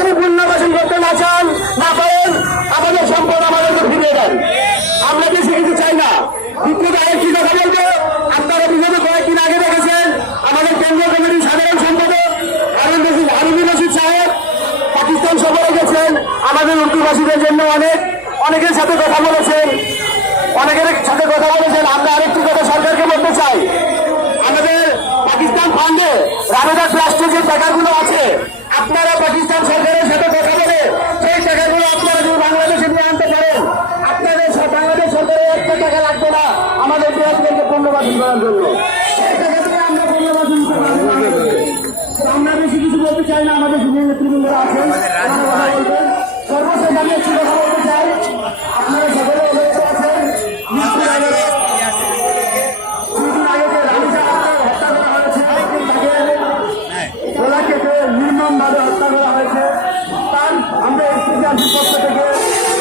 তিনি পুনর্বাসন করতে না চান, না পারেন, আমাদের সম্পদ আমাদেরকে ফিরিয়ে দেন। আমরা বেশি কিছু চাই না। দ্বিতীয়ত আরেকটি কথা বলবো, আপনারা বিগত কয়েকদিন আগে দেখেছেন আমাদের কেন্দ্রীয় কমিটির সাধারণ সম্পাদক হারুন রশিদ সাহেব পাকিস্তান সফরে গেছেন। আমাদের উর্দুভাষীদের জন্য অনেকের সাথে কথা বলেছেন। আমরা আরেকটি কথা সরকারকে বলতে চাই, আমাদের পাকিস্তান ফান্ডে রামেদার ট্রাস্টে যে টাকাগুলো আছে, আপনারা পাকিস্তান সরকারের সাথে কথা বলে সেই টাকাগুলো আপনারা যদি বাংলাদেশে নিয়ে আনতে পারেন, আপনাদের বাংলাদেশ সরকারের একটা টাকা লাগবে না আমাদের পেঁয়াজকে পুনর্বাসন করার জন্য। সেই টাকা থেকে আমরা পুনর্বাসন করতে পারবো। আমরা বেশি কিছু বলতে চাই না, আমাদের সিনিয়র নেতৃবৃন্দরা আছেন, কথা বলবেন। সর্বশেষ আমি একটি কথা বলতে চাই, আপনারা সকলে অবগত আছেন নির্মমভাবে হত্যা করা হয়েছে। তার আমরা এসপিজিআরসির পক্ষ থেকে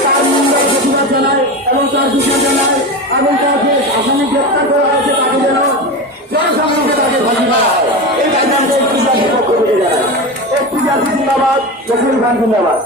তার নিন্দার প্রতিবাদ জানাই এবং তার বিচার জানাই এবং তাকে আসামি গ্রেপ্তার করা হয়েছে তাকে যেন জনসাধারণকে তাকে ফাঁসি করা হয়, এই কাজে আমরা এসপিজিআরসির পক্ষ থেকে জানাই। এসপিজিআরসি জিন্দাবাদ, জসিম খান জিন্দাবাদ।